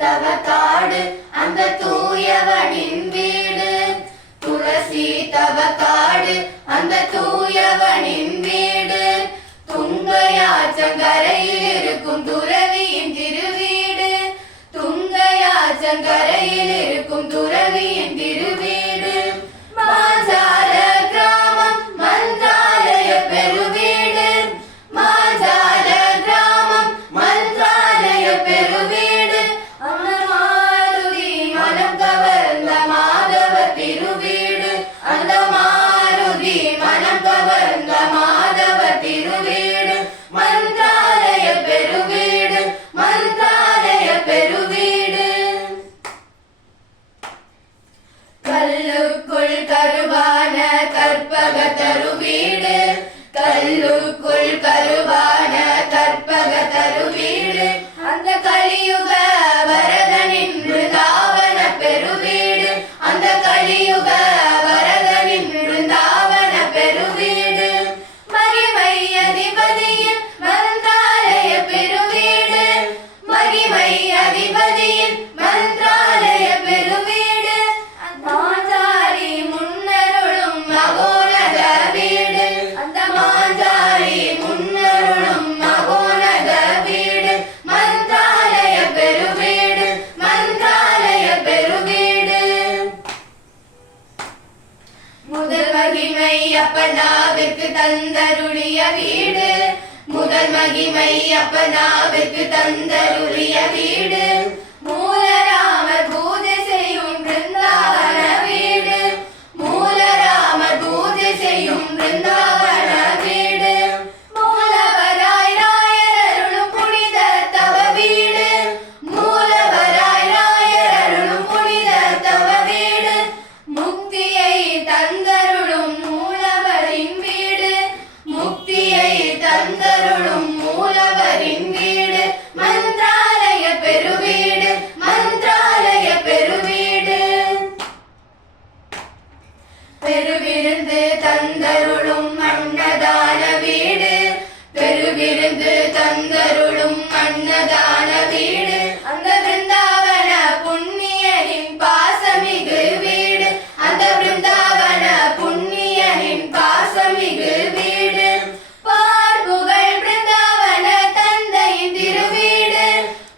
தவ காடு அந்த தூயவனின் வீடு. துளசி தவ காடு அந்த தூயவனின் வீடு. துங்கயாச்சங்கரையில் இருக்கும் துறவியின் திருவீடு. துங்கயாச்சங்கரையில் இருக்கும் துறவியின் திருவீடு. மாஜால கிராமம் மந்திராலய பெருவீடு. மாஜால கிராமம் மந்திராலய பெருவீடு. அந்த மாருதி மனம் கவர்ந்த மாதவ திருவீடு. அந்த மாருதி மனம் கவர்ந்த மாதவ திருவீடு. மந்திராலய பெருவீடு. மந்திராலய பெருவீடு. கல்லுக்குள் கருவான கற்பக தருவீடு. கல்லுக்குள் கருவான கற்பக தருவீடு. அந்த கலியுக வரதனின் பிருந்தாவன பெருவீடு. அந்த கலியுக வரதனின் பிருந்தாவன பெருவீடு. மகிமை அதிபதியின் மந்திராலய பெருவீடு. மகிமை அதிபதியின் மந்திராலய பெருவீடு. மாஞ்சாரி முன்னருளும் மகோனத வீடு. அந்த மாஞ்சாரி முன்னருளும் மகோனத வீடு. மந்திராலய பெருவீடு. மந்திராலய பெருவீடு. முதல் மகிமை அப்பனாவிற்கு தந்தருளிய வீடு. முதல் மகிமை அப்பனாவிற்கு தந்தருளிய வீடு. மூலராமர் பூஜை செய்யும் பிருந்தாவன வீடு. மூலராமர் பூஜை செய்யும் பிருந்தாவன வீடு. மூலவராய் ராயர் அருளும் புனித தவ வீடு. மூலவராய் ராயர் அருளும் புனித தவ வீடு. முக்தியை தந்தருளும் மூலவரின் வீடு. முக்தியை தந்தருளும் மூலவரின் வீடு. மந்திராலய பெருவீடு. மந்திராலய பெருவீடு. பெருவிருந்து தந்தருளும் அன்னதான வீடு. பெருவிருந்து தந்தருளும் அன்னதான வீடு. அந்த பிருந்தாவன புண்ணியனின் பாசமிகு வீடு. அந்த பிருந்தாவன புண்ணியனின் பாசமிகு வீடு. பார்புகள் பிருந்தாவன தந்தையின் திருவீடு.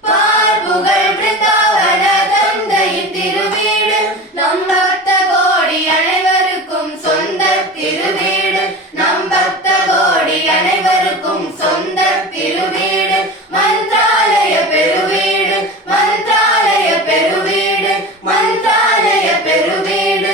பார்புகள் பிருந்தாவன தந்தையின் திருவீடு. நம் பக்த கோடி அனைவருக்கும் சொந்த திருவீடு. நம் பக்த கோடி அனைவருக்கும் சொந்த திருவீடு. மந்திராலய பெருவீடு. மந்திராலய பெருவீடு. மந்திராலய பெருவீடு.